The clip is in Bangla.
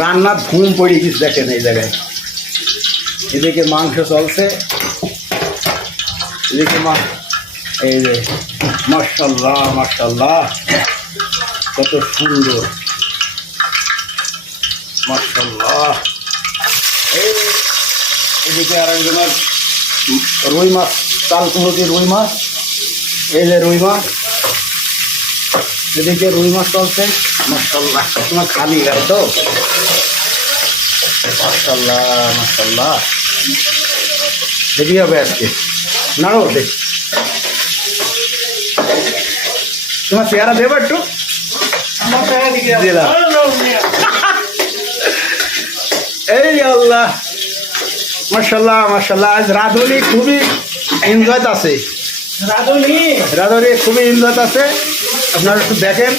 রান্নার ধুম পড়ে গেছে দেখেন এই জায়গায়। এদিকে মাংস চলছে, এদিকে এই যে মাশাআল্লাহ মাশাআল্লাহ কত সুন্দর মাশাআল্লাহ। এদিকে আরেকজনের রুই মাছ, তালকুমতি রুই মাছ, এই যে রুই মাছ, এদিকে রুই মাছ চলছে মাশাআল্লাহ। তোমার খালি গায়ে তো মাশাআল্লাহ মাশাআল্লাহ। এদিকে হবে আজকে নাড়ো দেখ, তোমার চেহারা দেবো একটু দিলাম। এই আল্লাহ মাশাআল্লাহ মাশাআল্লাহ। আজ রাধুনি খুবই এনজয় আছে, রাধুনি খুবই এনজয় আছে। আপনারা একটু দেখেন।